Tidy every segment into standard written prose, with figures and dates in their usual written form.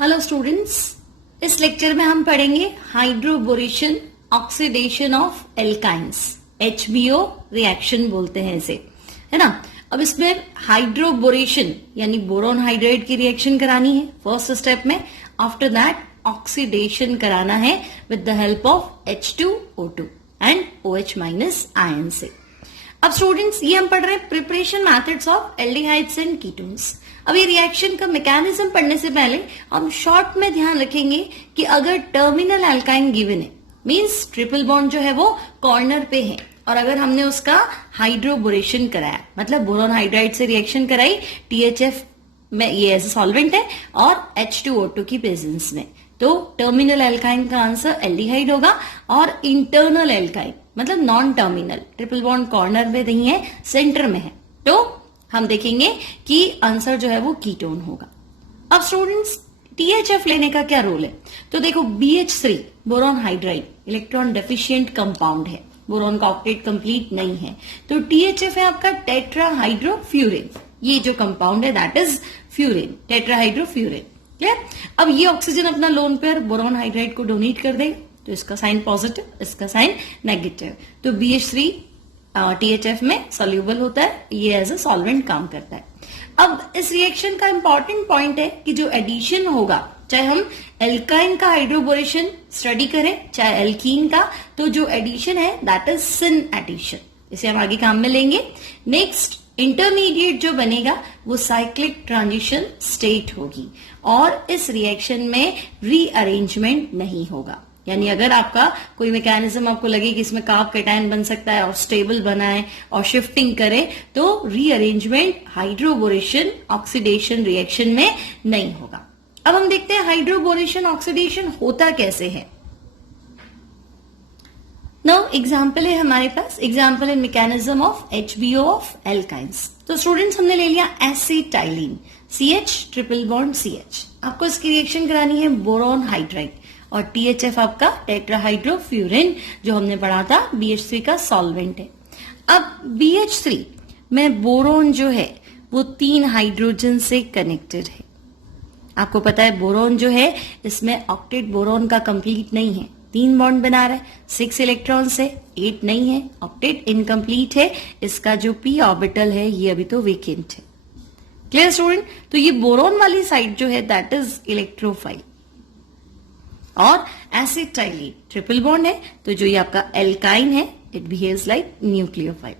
Hello students, इस lecture में हम पढ़ेंगे hydroboration oxidation of alkynes. HBO reaction बोलते हैं इसे, है ना। अब इसमें हाइड्रोबोरेशन यानी बोरोन हाइड्राइड की रिएक्शन करानी है फर्स्ट स्टेप में। आफ्टर दैट ऑक्सीडेशन कराना है with the help of H2O2 and OH minus ion से। अब स्टूडेंट्स ये हम पढ़ रहे हैं preparation methods of aldehydes and ketones. अब ये रिएक्शन का मैकेनिज्म पढ़ने से पहले हम शॉर्ट में ध्यान रखेंगे कि अगर टर्मिनल एल्काइन गिवन है, मींस ट्रिपल बॉन्ड जो है वो कॉर्नर पे है, और अगर हमने उसका हाइड्रोबोरेशन कराया, मतलब बोरोन हाइड्राइड से रिएक्शन कराई THF में, ये एज ए सॉल्वेंट है, और H2O2 की प्रेजेंस में, तो टर्मिनल एल्काइन का आंसर एल्डिहाइड होगा। और इंटरनल एल्काइन मतलब non terminal, triple bond corner में नहीं है, सेंटर में है, तो हम देखेंगे कि आंसर जो है वो कीटोन होगा। अब स्टूडेंट्स THF लेने का क्या रोल है, तो देखो BH3 boron hydride electron deficient compound है, बोरोन का ऑक्टेट कंप्लीट नहीं है, तो THF है आपका टेट्राहाइड्रोफ्यूरेन। ये जो कंपाउंड है that is furan, tetrahydrofuran. Clear. अब ये ऑक्सीजन अपना लोन पेयर बोरोन हाइड्राइड को डोनेट कर देगा, तो इसका साइन पॉजिटिव, इसका साइन नेगेटिव, तो BH3 THF में सोल्यूबल होता है, ये एज ए सॉल्वेंट काम करता है। अब इस रिएक्शन का इंपॉर्टेंट पॉइंट है कि जो एडिशन होगा, चाहे हम एल्काइन का हाइड्रोबोरेशन स्टडी करें चाहे एल्कीन का, तो जो एडिशन है दैट इज सिन एडिशन, इसे हम आगे काम में लेंगे। नेक्स्ट इंटरमीडिएट जो बनेगा वो साइक्लिक ट्रांजिशन स्टेट होगी, और इस रिएक्शन में रीअरेंजमेंट नहीं होगा। यानी अगर आपका कोई मैकेनिज्म आपको लगे कि इसमें कार्ब कैटायन बन सकता है और स्टेबल बनाए और शिफ्टिंग करे, तो रीअरेंजमेंट हाइड्रोबोरेशन ऑक्सीडेशन रिएक्शन में नहीं होगा। अब हम देखते हैं हाइड्रोबोरेशन ऑक्सीडेशन होता कैसे है। नाउ एग्जाम्पल है हमारे पास, example in mechanism of HBO of alkynes. तो स्टूडेंट्स हमने ले लिया acetylene CH triple bond CH, आपको इसकी रिएक्शन करानी है बोरोन हाइड्राइड, और THF आपका टेट्राहाइड्रोफ्यूरेन जो हमने पढ़ा था BH3 का सॉल्वेंट है। अब BH3 में बोरोन जो है वो 3 हाइड्रोजन से कनेक्टेड है। आपको पता है बोरोन जो है इसमें ऑक्टेट बोरोन का कंप्लीट नहीं है, 3 बॉन्ड बना रहा है, 6 इलेक्ट्रॉन से 8 नहीं है, ऑक्टेट इनकम्प्लीट है, इसका जो p ऑर्बिटल है ये अभी तो वेकेंट है। Clear student. तो ये बोरोन वाली साइड जो है दैट इज इलेक्ट्रोफाइल, और एसिटाइलिन ट्रिपल बॉन्ड है, तो जो ये आपका एल्काइन है इट बिहेव्स लाइक न्यूक्लियोफाइल।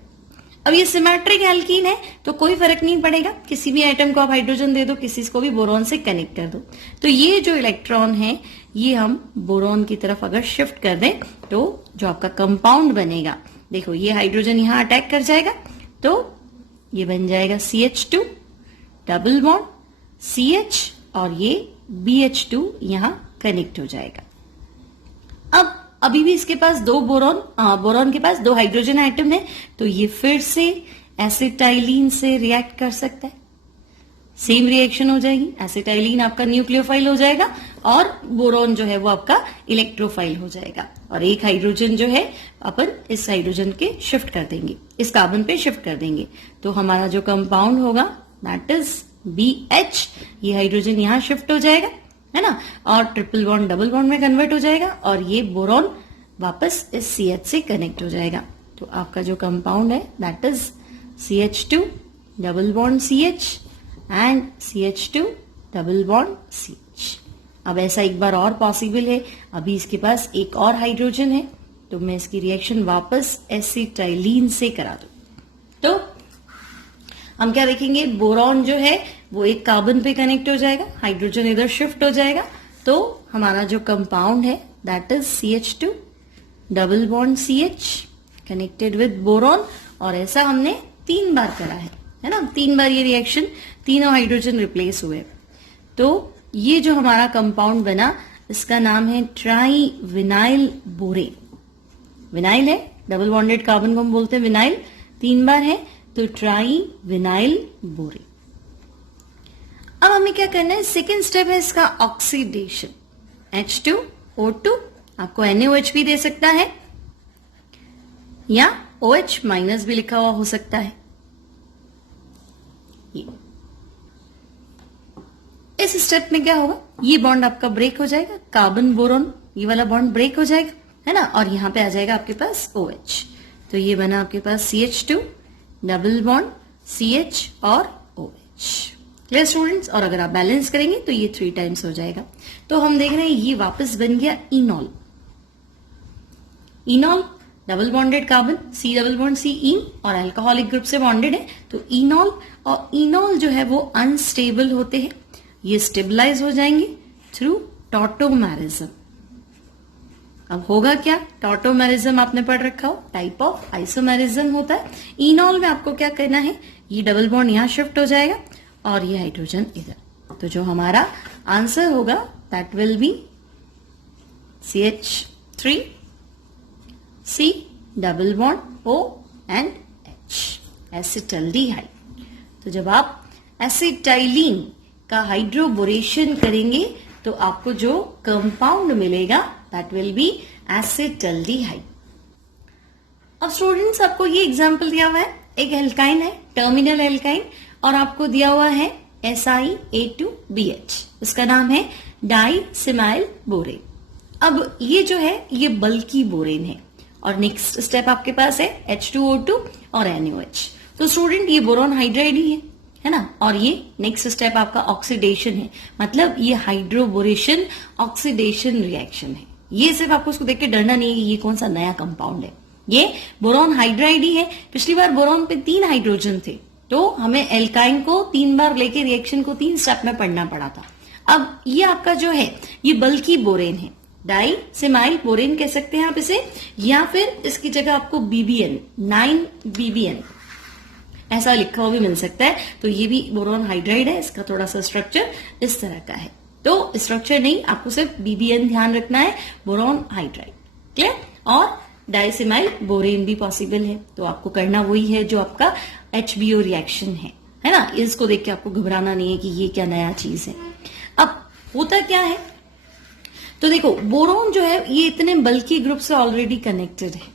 अब ये सिमेट्रिक एल्कीन है तो कोई फर्क नहीं पड़ेगा, किसी भी एटम को आप हाइड्रोजन दे दो, किसी को भी बोरोन से कनेक्ट कर दो, तो ये जो इलेक्ट्रॉन है ये हम बोरोन की तरफ अगर शिफ्ट कर दें तो जो आपका कंपाउंड बनेगा, देखो ये हाइड्रोजन यहां अटैक कर जाएगा, तो ये बन जाएगा CH2 डबल बॉन्ड CH, और ये BH2 यहां कनेक्ट हो जाएगा। अब अभी भी इसके पास 2 बोरोन के पास 2 हाइड्रोजन एटम है, तो ये फिर से एसिटाइलिन से रिएक्ट कर सकता है, सेम रिएक्शन हो जाएगी, एसिटाइलिन आपका न्यूक्लियोफाइल हो जाएगा और बोरोन जो है वो आपका इलेक्ट्रोफाइल हो जाएगा, और एक हाइड्रोजन जो है अपन इस हाइड्रोजन के शिफ्ट कर देंगे, इस कार्बन पे शिफ्ट कर देंगे, तो हमारा जो कंपाउंड होगा दैट इज BH, ये हाइड्रोजन यहां शिफ्ट हो जाएगा, है ना, और ट्रिपल बॉन्ड डबल बॉन्ड में कन्वर्ट हो जाएगा, और ये बोरोन वापस इस CH से कनेक्ट हो जाएगा, तो आपका जो कंपाउंड है that is CH2 double bond CH and CH2 double bond CH। अब ऐसा एक बार और पॉसिबल है, अभी इसके पास एक और हाइड्रोजन है, तो मैं इसकी रिएक्शन वापस एसिटाइलिन से करा दूं, तो हम क्या देखेंगे, बोरोन जो है वो एक कार्बन पे कनेक्ट हो जाएगा, हाइड्रोजन इधर शिफ्ट हो जाएगा, तो हमारा जो कंपाउंड है that is CH2 double bond CH connected with boron, और ऐसा हमने 3 बार करा है ना, 3 बार ये रिएक्शन, तीनों हाइड्रोजन रिप्लेस हुए, तो ये जो हमारा कंपाउंड बना इसका नाम है ट्राई विनाइल बोरेन। विनाइल है, डबल बॉन्डेड कार्बन को हम बोलते हैं विनाइल, 3 बार है, तो ट्राई विनाइल बोरेन। अब हमें क्या करना है, सेकेंड स्टेप है इसका ऑक्सीडेशन, H2O2 आपको NaOH भी दे सकता है या OH माइनस भी लिखा हुआ हो सकता है। इस स्टेप में क्या होगा, ये बॉन्ड आपका ब्रेक हो जाएगा, कार्बन बोरोन ये वाला बॉन्ड ब्रेक हो जाएगा, है ना, और यहां पे आ जाएगा आपके पास OH। तो ये बना आपके पास CH2 डबल बॉन्ड CH और OH। Clear students? और अगर आप बैलेंस करेंगे तो ये 3 टाइम्स हो जाएगा। तो हम देख रहे हैं ये वापस बन गया इनॉल। इनॉल double bonded carbon, C double bond C इन, और अल्कोहलिक ग्रुप से बॉन्डेड है तो इनॉल। और इनॉल जो है वो अनस्टेबल होते हैं, ये स्टेबलाइज हो जाएंगे थ्रू टॉटोमेरिज्म। अब होगा क्या, टॉटोमेरिज्म आपने पढ़ रखा हो, टाइप ऑफ आइसोमेरिज्म होता है। इनॉल में आपको क्या करना है, ये डबल बॉन्ड यहां शिफ्ट हो जाएगा और ये हाइड्रोजन इधर। तो जो हमारा आंसर होगा that will be CH3 C double bond O and H, acetaldehyde. तो जब आप एसिटाइलिन का हाइड्रोबोरेशन करेंगे तो आपको जो कंपाउंड मिलेगा दैट विल बी एसिटल्डिहाइड। अब स्टूडेंट्स आपको ये एग्जांपल दिया हुआ है, एक एल्काइन है, टर्मिनल एल्काइन, और आपको दिया हुआ है SiA2BH, उसका नाम है डाइसिमाइल बोरेन। अब ये जो है ये बल्की बोरेन है, और नेक्स्ट स्टेप आपके पास है H2O2 और NaOH। तो स्टूडेंट ये बोरोन हाइड्राइड ही है ना, और ये नेक्स्ट स्टेप आपका ऑक्सीडेशन है, मतलब ये हाइड्रोबोरेशन ऑक्सीडेशन रिएक्शन है। ये सिर्फ आपको उसको देख के डरना नहीं है कि ये कौन सा नया कंपाउंड है, ये बोरोन हाइड्राइड ही है। पिछली बार बोरोन पे 3 हाइड्रोजन थे, तो हमें एल्काइन को 3 बार लेके रिएक्शन को 3 स्टेप में पढ़ना पड़ा था। अब ये आपका जो है ये बल्की बोरेन है, डाइसिमाइल बोरेन कह सकते हैं आप इसे, या फिर इसकी जगह आपको BBN 9BBN ऐसा लिखा हुआ भी मिल सकता है। तो ये भी बोरोन हाइड्राइड है, इसका थोड़ा सा स्ट्रक्चर इस तरह का है। तो स्ट्रक्चर नहीं, आपको सिर्फ BBN ध्यान रखना है, बोरोन हाइड्राइड। क्लियर? और डाइसिमाइल बोरेन भी पॉसिबल है, तो आपको करना वही है जो आपका HBO रिएक्शन है ना। इसको देख के आपको घबराना नहीं है कि ये क्या नया चीज है। अब होता क्या है, तो देखो बोरोन जो है ये इतने बल्की ग्रुप से ऑलरेडी कनेक्टेड है।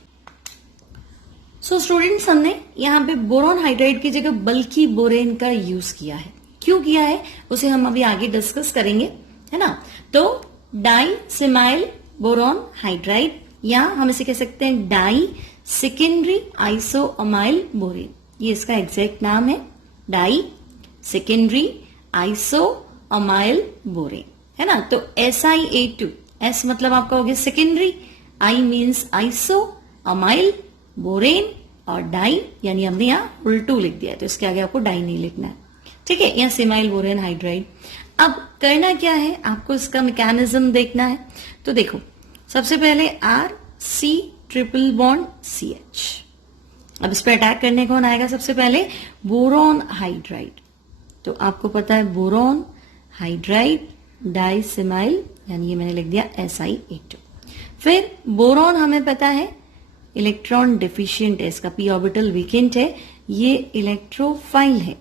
सो स्टूडेंट्स हमने यहाँ पे बोरोन हाइड्राइड की जगह बल्की बोरेन का यूज किया है। क्यों किया है उसे हम अभी आगे डिस्कस करेंगे, है ना। तो डाइसिमाइल बोरोन हाइड्राइड, या हम इसे कह सकते हैं डाई सेकेंडरी आइसोअमाइल बोरेन, ये इसका एग्जैक्ट नाम है, डाई सेकेंडरी आइसोअमाइल बोरेन, है ना। तो SiA2, S मतलब आपका हो गया secondary, I means iso, amyl borane, और डाई यानी हमने यहाँ उल्टू लिख दिया है, तो इसके आगे आपको डाई नहीं लिखना है, ठीक है। यहाँ सिमाइल बोरेन हाइड्राइड। अब करना क्या है, आपको इसका मैकेनिज्म देखना है। तो देखो सबसे पहले RC ट्रिपल बॉन्ड CH। अब इस पर अटैक करने कौन आएगा सबसे पहले, बोरोन हाइड्राइड। तो आपको पता है बोरोन हाइड्राइड डाइसिमाइल, यानी ये मैंने लिख दिया SiA2। फिर बोरोन हमें पता है इलेक्ट्रॉन डिफिशिएंट है, इसका p ऑर्बिटल वीकेंट है, ये इलेक्ट्रोफाइल है।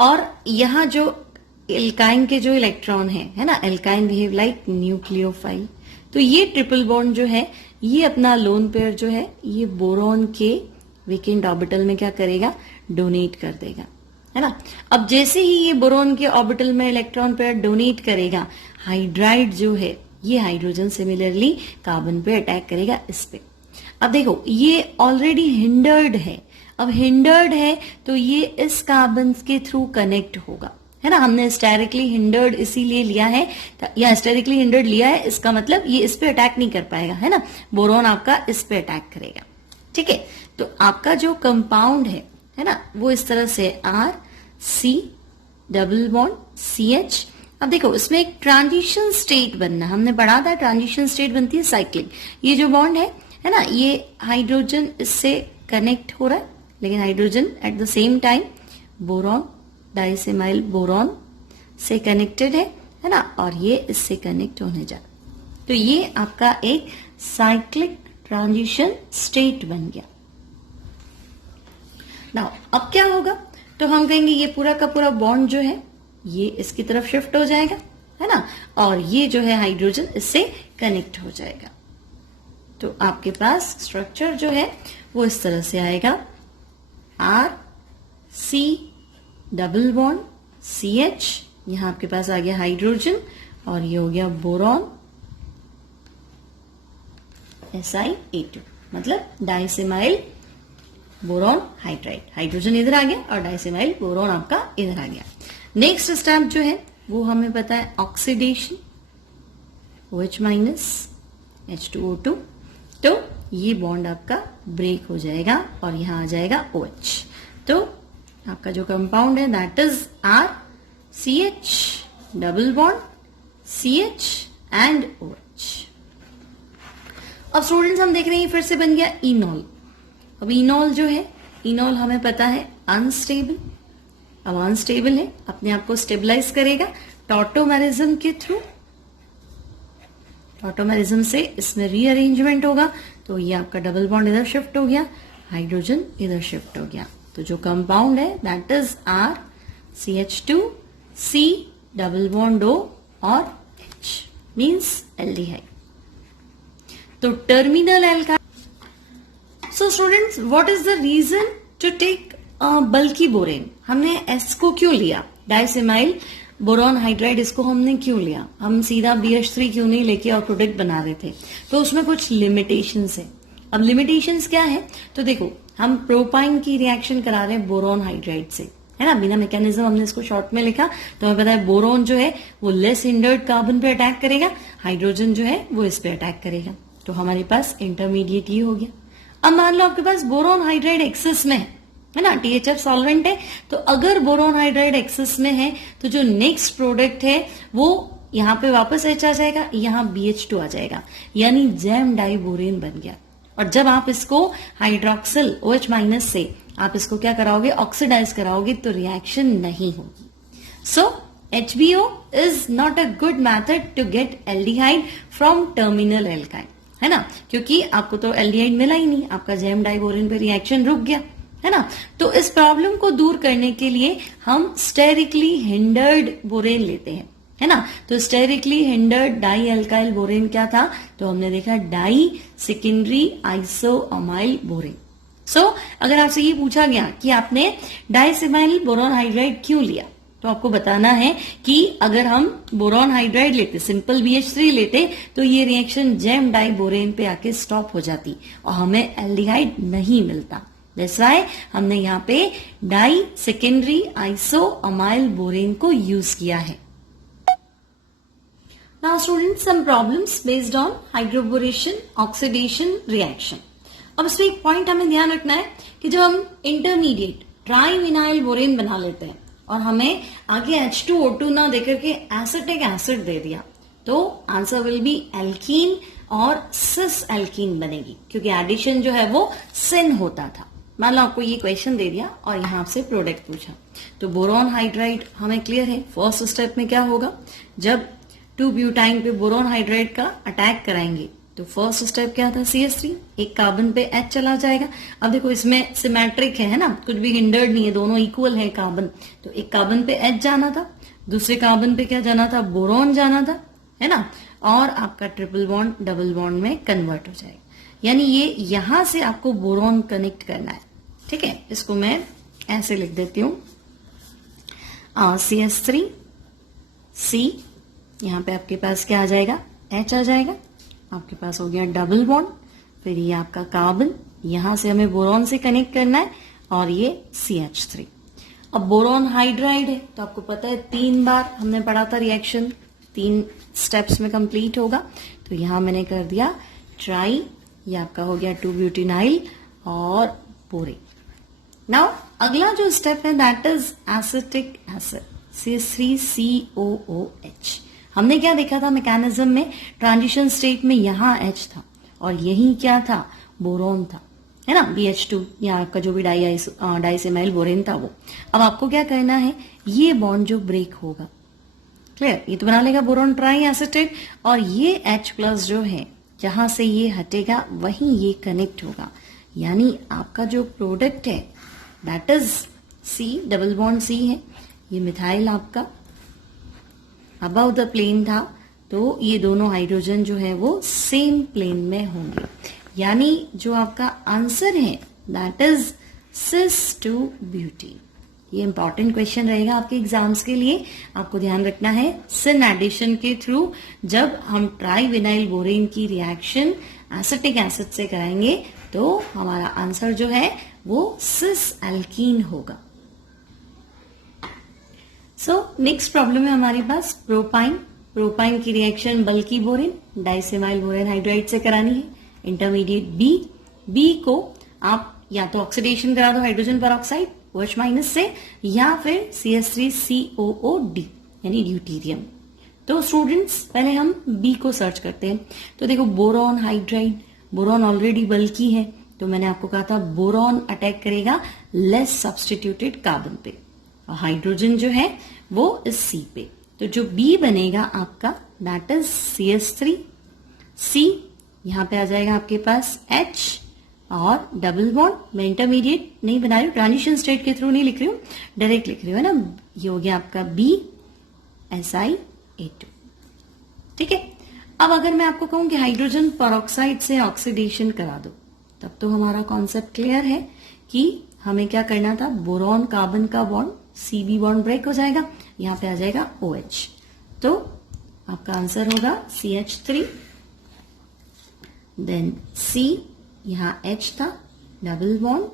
और यहाँ जो एल्काइन के जो इलेक्ट्रॉन है ना, एल्काइन बिहेव लाइक न्यूक्लियोफाइल। तो ये ट्रिपल बॉन्ड जो है ये अपना लोन पेयर जो है ये बोरोन के वीकेंट ऑर्बिटल में क्या करेगा, डोनेट कर देगा, है ना। अब जैसे ही ये बोरोन के ऑर्बिटल में इलेक्ट्रॉन पेयर डोनेट करेगा, हाइड्राइड जो है ये हाइड्रोजन सिमिलरली कार्बन पे अटैक करेगा इस पे। अब देखो ये ऑलरेडी हिंडर्ड है, अब हिंडर्ड है तो ये इस कार्बन के थ्रू कनेक्ट होगा, है ना। हमने स्टेरिकली हिंडर्ड इसीलिए लिया है, या स्टेरिकली हिंडर्ड लिया है, इसका मतलब ये इस पे अटैक नहीं कर पाएगा, है ना। बोरोन आपका इस पे अटैक करेगा, ठीक है। तो आपका जो कंपाउंड है ना, वो इस तरह से RC डबल बॉन्ड CH। अब देखो इसमें एक ट्रांजिशन स्टेट बनना, हमने पढ़ा था ट्रांजिशन स्टेट बनती है साइक्लिक। ये जो बॉन्ड है ना, ये हाइड्रोजन इससे कनेक्ट हो रहा है, लेकिन hydrogen at the same time boron disiamyl boron से कनेक्टेड है ना, और ये इससे कनेक्ट होने जा रहा है। तो ये आपका एक साइक्लिक ट्रांजिशन स्टेट बन गया। नाउ अब क्या होगा, तो हम कहेंगे ये पूरा का पूरा बॉन्ड जो है ये इसकी तरफ शिफ्ट हो जाएगा, है ना, और ये जो है हाइड्रोजन इससे कनेक्ट हो जाएगा। तो आपके पास स्ट्रक्चर जो है वो इस तरह से आएगा, RC डबल बॉन्ड CH यहाँ आपके पास आ गया हाइड्रोजन और ये हो गया बोरॉन Si2, मतलब डाइसेमाइल बोरॉन हाइड्राइड। हाइड्रोजन इधर आ गया और डाइसेमाइल बोरॉन आपका इधर आ गया। नेक्स्ट स्टेप जो है वो हमें पता है ऑक्सीडेशन, OH माइनस H2O2। तो ये बॉन्ड आपका ब्रेक हो जाएगा और यहां आ जाएगा OH। तो आपका जो कंपाउंड है that is RCH double bond CH and OH। अब स्टूडेंट्स हम देख रहे हैं फिर से बन गया इनॉल। अब इनॉल जो है, इनॉल हमें पता है अनस्टेबल। अब अनस्टेबल है, अपने आप को स्टेबलाइज करेगा टॉटोमेरिज्म के थ्रू। टॉटोमेरिज्म से इसमें रीअरेंजमेंट होगा, तो ये आपका डबल बॉन्ड इधर शिफ्ट हो गया, हाइड्रोजन इधर शिफ्ट हो गया। तो जो कंपाउंड है that is RCH2 C double bond O और H मीन्स एल्डिहाइड। तो terminal alkyl. So students what is the reason to take bulky borane? हमने S को क्यों लिया? डाइसेमाइल बोरॉन हाइड्राइड, इसको हमने क्यों लिया? हम सीधा BH3 क्यों नहीं लेके और प्रोडक्ट बना रहे थे? तो उसमें कुछ लिमिटेशंस है। अब लिमिटेशंस क्या है? तो देखो हम प्रोपाइन की रिएक्शन करा रहे हैं बोरॉन हाइड्राइड से, है ना, बिना मैकेनिज्म हमने इसको शॉर्ट में लिखा। तो हमें पता है बोरॉन जो है वो लेस हिंडर्ड कार्बन पे अटैक करेगा, हाइड्रोजन जो है वो इस पे अटैक करेगा। तो हमारे पास इंटरमीडिएट ये हो गया। अब मान लो आपके पास बोरॉन हाइड्राइड एक्सेस में है ना, THF सॉल्वेंट है, तो अगर बोरॉन हाइड्राइड एक्सेस में है तो जो नेक्स्ट प्रोडक्ट है वो यहाँ पे वापस H आ जाएगा, यहाँ BH2 आ जाएगा, यानी जैम डाइबोरेन बन गया। और जब आप इसको हाइड्रोक्सिल OH माइनस से आप इसको क्या कराओगे, ऑक्सीडाइज कराओगे, तो रिएक्शन नहीं होगी। So HBO is not a good method to get aldehyde from terminal alkyne, है ना, क्योंकि आपको तो एल्डिहाइड मिला ही नहीं, आपका जैम डाइबोरेन पे रिएक्शन रुक गया, है ना। तो इस प्रॉब्लम को दूर करने के लिए हम स्टेरिकली हिंडर्ड बोरेन लेते हैं, है ना। तो sterically hindered di alkyl borane क्या था? तो हमने देखा di secondary isoamyl borane. So अगर आपसे ये पूछा गया कि आपने डाइसेमाइल बोरॉन हाइड्राइड क्यों लिया, तो आपको बताना है कि अगर हम बोरॉन हाइड्राइड लेते, सिंपल BH3 लेते, तो ये रिएक्शन जैम डाइबोरेन पे आके स्टॉप हो जाती और हमें एल्डिहाइड नहीं मिलता। दैट्स व्हाई हमने यहाँ पे डाई सेकेंडरी आइसोअमाइल बोरेन को यूज किया है। Now students some problems based on hydroboration oxidation reaction. अब इसमें एक पॉइंट हमें ध्यान रखना है कि जब हम इंटरमीडिएट ट्राइविनाइल बोरेन बना लेते हैं और हमें आगे H2O2 ना देकर के एसिटिक एसिड दे दिया, तो आंसर विल बी एल्कीन और सिस एल्कीन बनेगी, क्योंकि एडिशन जो है वो सिन होता था। मान लो आपको ये क्वेश्चन दे दिया और यहां से प्रोडक्ट पूछा, तो बोरॉन हाइड्राइड हमें क्लियर है फर्स्ट स्टेप में क्या होगा, जब 2 ब्यूटाइन पे बोरॉन हाइड्राइड का अटैक कराएंगे तो फर्स्ट स्टेप क्या था, CH3, एक कार्बन पे H चला जाएगा। अब देखो इसमें सिमेट्रिक है ना, कुछ भी हिंडर्ड नहीं है, दोनों इक्वल है कार्बन, तो एक कार्बन पे H जाना था, दूसरे कार्बन पे क्या जाना था, बोरॉन जाना था, है ना, और आपका ट्रिपल बॉन्ड डबल बॉन्ड में कन्वर्ट हो जाएगा, यानी ये यहां से आपको बोरॉन कनेक्ट करना है। ठीक है, इसको मैं ऐसे लिख देती हूं, CH3 C, यहां पे आपके पास क्या आ जाएगा, H आ जाएगा, आपके पास हो गया डबल बॉन्ड, फिर ये आपका कार्बन, यहां से हमें बोरॉन से कनेक्ट करना है, और ये CH3। अब बोरॉन हाइड्राइड है तो आपको पता है 3 बार हमने पढ़ा था रिएक्शन, 3 स्टेप्स में कंप्लीट होगा, तो यहां मैंने कर दिया ट्राई, ये आपका हो गया 2 ब्यूटेनाइल और बोरेन। नाउ अगला जो स्टेप है that is acetic acid, CH3COOH। हमने क्या देखा था मैकेनिज्म में, ट्रांजिशन स्टेट में यहां H था और यही क्या था, बोरॉन था, है ना, BH2, यहाँ आपका जो भी डाइसेमाइल बोरेन था वो। अब आपको क्या करना है, ये बॉन्ड जो ब्रेक होगा, क्लियर, ये तो बना लेगा बोरॉन ट्राई एसिटेट, और ये H+ जो है जहां से ये हटेगा वहीं ये कनेक्ट होगा, यानी आपका जो प्रोडक्ट है that is C double bond C है, ये मिथाइल आपका अबाउ द प्लेन था, तो ये दोनों हाइड्रोजन जो है वो सेम प्लेन में होंगे, यानी जो आपका आंसर है दैट इज cis 2 ब्यूटीन। ये इंपॉर्टेंट क्वेश्चन रहेगा आपके एग्जाम्स के लिए। आपको ध्यान रखना है सिन एडिशन के थ्रू जब हम ट्राइविनाइल बोरेन की रिएक्शन एसिटिक एसिड से कराएंगे तो हमारा आंसर जो है वो सिस एल्कीन होगा। सो नेक्स्ट प्रॉब्लम है हमारे पास प्रोपाइन। प्रोपाइन की रिएक्शन बल्की बोरेन डाइसेमाइल बोरेन हाइड्राइड से करानी है। इंटरमीडिएट बी को आप या तो ऑक्सीडेशन करा दो हाइड्रोजन पेरोक्साइड OH- से या फिर CH3COOD यानी ड्यूटीरियम। तो स्टूडेंट्स पहले हम बी को सर्च करते हैं। तो देखो बोरॉन हाइड्राइड, बोरॉन ऑलरेडी बल्की है तो मैंने आपको कहा था बोरॉन अटैक करेगा लेस सब्सटीट्यूटेड कार्बन पे और हाइड्रोजन जो है वो इस सी पे। तो जो बी बनेगा आपका दैट इज CH3, C यहां पे आ जाएगा आपके पास H और डबल बॉन्ड। मैं इंटरमीडिएट नहीं बना रही हूं, ट्रांजिशन स्टेट के थ्रू नहीं लिख रही हूं, डायरेक्ट लिख रही हूं, है ना। ये हो गया आपका BSiA2। ठीक है। अब अगर मैं आपको कहूं कि हाइड्रोजन पेरोक्साइड से ऑक्सीडेशन करा दो तब तो हमारा कॉन्सेप्ट क्लियर है कि हमें क्या करना था। बोरॉन कार्बन का बॉन्ड CB बॉन्ड ब्रेक हो जाएगा, यहां पे आ जाएगा OH। तो आपका आंसर होगा CH3 देन C, यहां H था, डबल बॉन्ड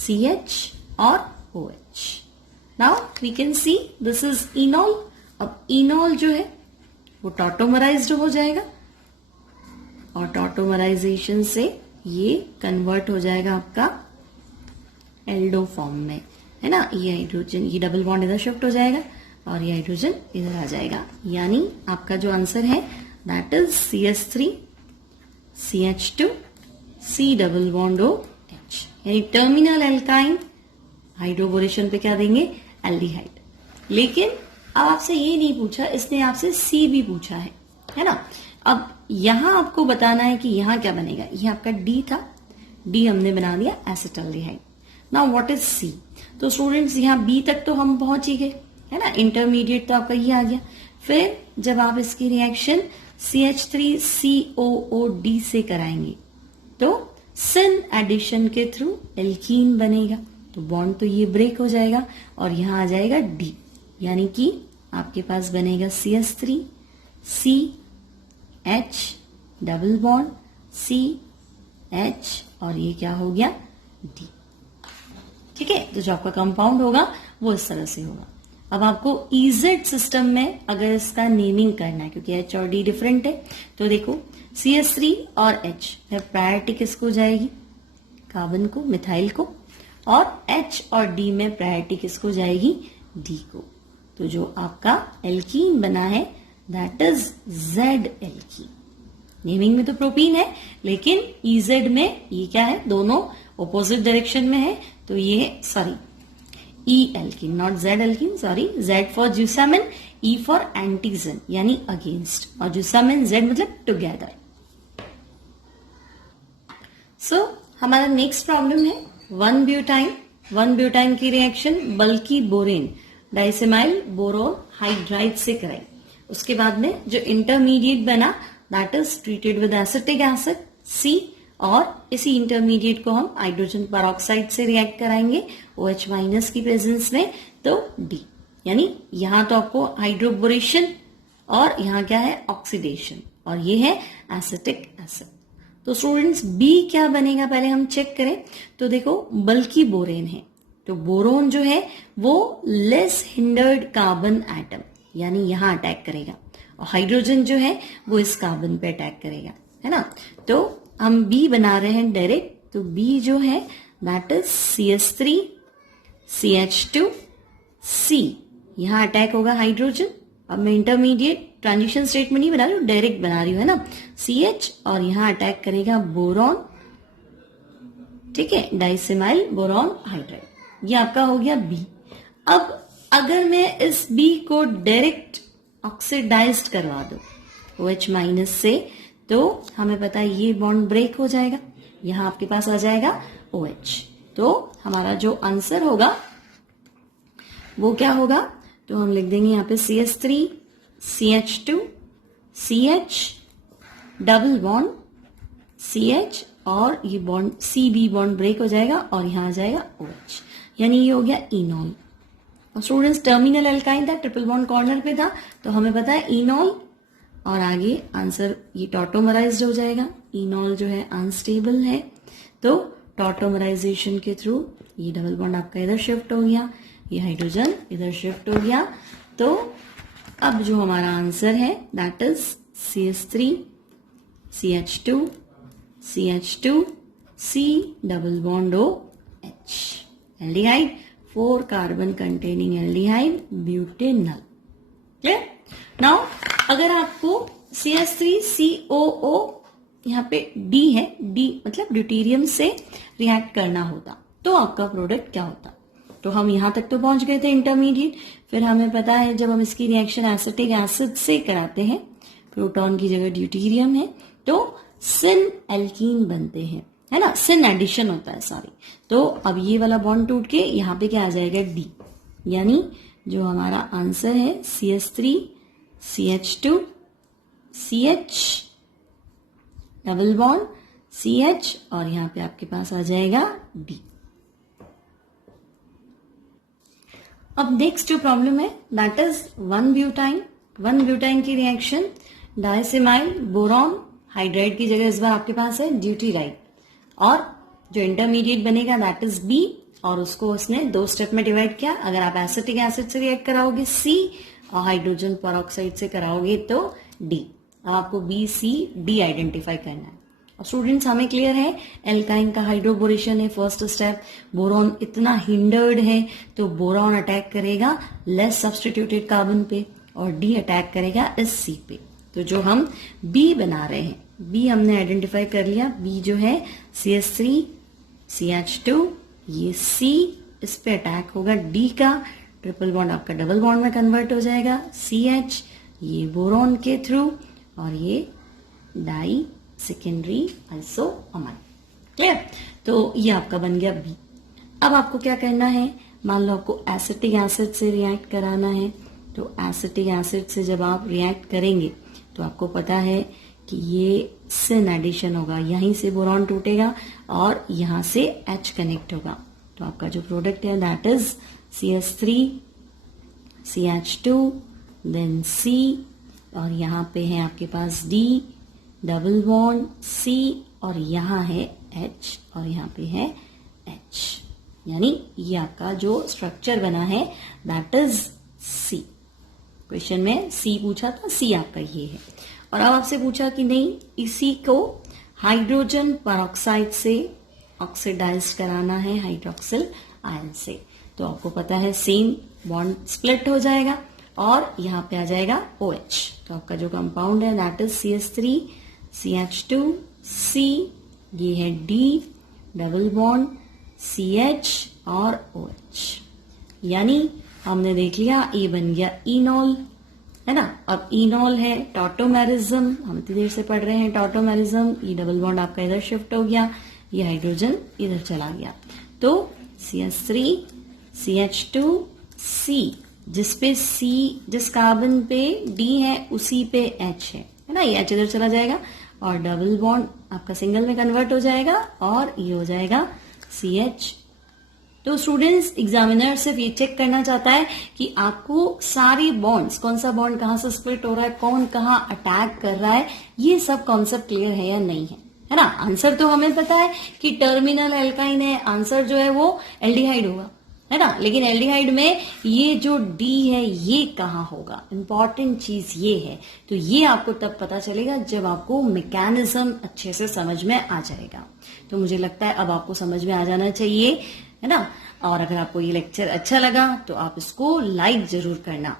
CH और OH। Now we can see this is enol. अब इनॉल जो है वो टॉटोमराइज्ड हो जाएगा और टॉटोमराइजेशन से ये कन्वर्ट हो जाएगा आपका एल्डो फॉर्म में, है ना। ये हाइड्रोजन, ये डबल बॉन्ड इधर शिफ्ट हो जाएगा और ये हाइड्रोजन इधर आ जाएगा। यानी आपका जो आंसर है that is CH3 CH2 C double bond OH। यानी टर्मिनल एल्काइन हाइड्रोबोरेशन पे क्या देंगे, एल्डिहाइड। लेकिन अब आपसे ये नहीं पूछा, इसने आपसे C भी पूछा है ना। अब यहां आपको बताना है कि यहां क्या बनेगा। ये आपका D था, D हमने बना दिया acetaldehyde. Now what is C। तो स्टूडेंट्स यहां B तक तो हम पहुंच ही गए, है ना। इंटरमीडिएट तो आपका ये आ गया। फिर जब आप इसकी रिएक्शन CH3COOD से कराएंगे तो सिन एडिशन के थ्रू एल्कीन बनेगा। तो बॉन्ड तो ये ब्रेक हो जाएगा और यहां आ जाएगा D, यानी कि आपके पास बनेगा CH3 CH double bond CH और ये क्या हो गया D। ठीक है। तो जो आपका कंपाउंड होगा वो इस तरह से होगा। अब आपको EZ सिस्टम में अगर इसका नेमिंग करना है क्योंकि H और D डिफरेंट है, तो देखो CH3 और H में प्रायोरिटी किसको जाएगी, कार्बन को, मिथाइल को, और H और D में प्रायोरिटी किसको जाएगी, D को। तो जो आपका एल्कीन बना है that is Z alkene. Naming में तो प्रोपीन है लेकिन EZ में ये क्या है, दोनों ऑपोजिट डायरेक्शन में है। तो ये sorry E alkene, not Z alkene, sorry. Z for zusammen, E for entgegen यानी अगेंस्ट, और ज्यूसामिन Z मतलब टुगेदर। सो हमारा नेक्स्ट प्रॉब्लम है 1 ब्यूटाइन की रिएक्शन बल्की बोरेन डाइसेमाइल बोरोन हाइड्राइड से कराई। उसके बाद में जो इंटरमीडिएट बना that is treated with acetic acid C, और इसी इंटरमीडिएट को हम हाइड्रोजन पेरोक्साइड से रिएक्ट कराएंगे OH- की प्रेजेंस में, तो D। यानी यहां तो आपको हाइड्रोबोरेशन और यहां क्या है, ऑक्सीडेशन, और ये है एसिटिक एसिड। तो स्टूडेंट्स B क्या बनेगा पहले हम चेक करें। तो देखो बल्की बोरेन है तो बोरोन जो है वो लेस हिंडर्ड कार्बन एटम यानी यहां अटैक करेगा, और हाइड्रोजन जो है वो इस कार्बन पे अटैक करेगा, है ना। तो हम B बना रहे हैं डायरेक्ट। तो B जो है that is CH3 CH2 C, यहां अटैक होगा हाइड्रोजन। अब मैं इंटरमीडिएट ट्रांजिशन स्टेट में नहीं बना रही हूं, डायरेक्ट बना रही हूं, है ना। CH और यहां अटैक करेगा बोरॉन, ठीक है, डाइसेमाइल बोरॉन हाइड्राइड। ये आपका हो गया B। अब अगर मैं इस B को डायरेक्ट ऑक्सीडाइज्ड करवा दूं OH- से, तो हमें पता है ये बॉन्ड ब्रेक हो जाएगा, यहां आपके पास आ जाएगा OH। तो हमारा जो आंसर होगा वो क्या होगा, तो हम लिख देंगे यहाँ पे CH3 CH2 CH double bond CH और ये बॉन्ड CB बॉन्ड ब्रेक हो जाएगा और यहां आ जाएगा OH, यानी ये हो गया इनॉल। और स्टूडेंट्स टर्मिनल एल्काइन था, ट्रिपल बॉन्ड कॉर्नर पे था, तो हमें पता है इनॉल, और आगे आंसर ये टॉटोमराइज्ड हो जाएगा। इनॉल जो है अनस्टेबल है, तो टॉटोमराइजेशन के थ्रू ये डबल बॉन्ड आपका इधर शिफ्ट हो गया, ये हाइड्रोजन इधर शिफ्ट हो गया। तो अब जो हमारा आंसर है that is CH3 CH2 CH2 C double bond OH, aldehyde, 4 carbon containing aldehyde butanol. Clear? Now अगर आपको CH3COO यहाँ पे D है, D मतलब ड्यूटेरियम से रिएक्ट करना होता, तो आपका प्रोडक्ट क्या होता? तो हम यहां तक तो पहुंच गए थे इंटरमीडिएट। फिर हमें पता है जब हम इसकी रिएक्शन एसिटिक एसिड से कराते हैं, प्रोटॉन की जगह ड्यूटेरियम है, तो सिन एल्कीन बनते हैं, है ना, सिन एडिशन होता है, सॉरी। तो अब ये वाला बॉन्ड टूट के यहाँ पे क्या आ जाएगा? D, यानी जो हमारा आंसर है CH3 CH2 CH double bond CH, और यहाँ पे आपके पास आ जाएगा D। अब नेक्स्ट जो प्रॉब्लम है दैट इज 1 ब्यूटाइन की रिएक्शन डाइसिमाइल बोरॉन हाइड्राइड की जगह इस बार आपके पास है ड्यूटीराइड, और जो इंटरमीडिएट बनेगा दैट इज B, और उसको उसने 2 स्टेप में डिवाइड किया। अगर आप एसिटिक एसिड से रिएक्ट कराओगे C, और हाइड्रोजन पेरोक्साइड से कराओगे तो D। अब आपको B C D आइडेंटिफाई करना है। और स्टूडेंट्स हमें क्लियर है एल्काइन का हाइड्रोबोरेशन है फर्स्ट स्टेप, बोरॉन इतना हिंडर्ड है तो बोरॉन अटैक करेगा लेस सब्स्टिट्यूटेड कार्बन पे, और D अटैक करेगा इस C पे। तो जो हम B बना रहे हैं, B हमने आइडेंटिफाई कर लिया, B जो है CH3 CH2, ये C, इस पे अटैक होगा D का, ट्रिपल बॉन्ड आपका डबल बॉन्ड में कन्वर्ट हो जाएगा, CH ये बोरॉन के थ्रू, और ये डाई सेकेंडरी आइसोअमाइन। क्लियर? तो ये आपका बन गया B। अब आपको क्या करना है, मान लो आपको एसिटिक एसिड से रिएक्ट कराना है, तो एसिटिक एसिड से जब आप रिएक्ट करेंगे तो आपको पता है कि ये सिन एडिशन होगा, यहीं से बोरॉन टूटेगा और यहां से H कनेक्ट होगा। तो आपका जो प्रोडक्ट है that is CH3 CH2 then C, और यहाँ पे है आपके पास D डबल बॉन्ड C, और यहाँ है H, और यहाँ पे है H, यानी ये आपका जो स्ट्रक्चर बना है दैट इज C। क्वेश्चन में C पूछा था, C आपका ये है। और अब आपसे पूछा कि नहीं इसी को हाइड्रोजन पेरोक्साइड से ऑक्सीडाइज कराना है हाइड्रोक्सिल आयन से, तो आपको पता है सेम बॉन्ड स्प्लिट हो जाएगा और यहाँ पे आ जाएगा OH। तो आपका जो कंपाउंड है that is CH3 CH2 C, ये है D डबल बॉन्ड CH और OH, यानी हमने देख लिया ये बन गया इनॉल, है ना। अब इनॉल है टॉटोमेरिज्म, हम इतनी देर से पढ़ रहे हैं टॉटोमेरिज्म, ये डबल बॉन्ड आपका इधर शिफ्ट हो गया, ये हाइड्रोजन इधर चला गया, तो CH3 CH2 C, जिसपे C जिस कार्बन पे D है उसी पे H है ना, ये H इधर चला जाएगा और डबल बॉन्ड आपका सिंगल में कन्वर्ट हो जाएगा और ये हो जाएगा CH। तो स्टूडेंट्स एग्जामिनर सिर्फ ये चेक करना चाहता है कि आपको सारी बॉन्ड्स, कौन सा बॉन्ड कहां से स्प्लिट हो रहा है, कौन कहां अटैक कर रहा है, ये सब कॉन्सेप्ट क्लियर है या नहीं है ना। आंसर तो हमें पता है कि टर्मिनल एल्काइन है, आंसर जो है वो एल्डिहाइड होगा, है ना। लेकिन एल्डिहाइड में ये जो D है ये कहाँ होगा, इंपॉर्टेंट चीज ये है। तो ये आपको तब पता चलेगा जब आपको मैकेनिज्म अच्छे से समझ में आ जाएगा। तो मुझे लगता है अब आपको समझ में आ जाना चाहिए, है ना। और अगर आपको ये लेक्चर अच्छा लगा तो आप इसको लाइक जरूर करना।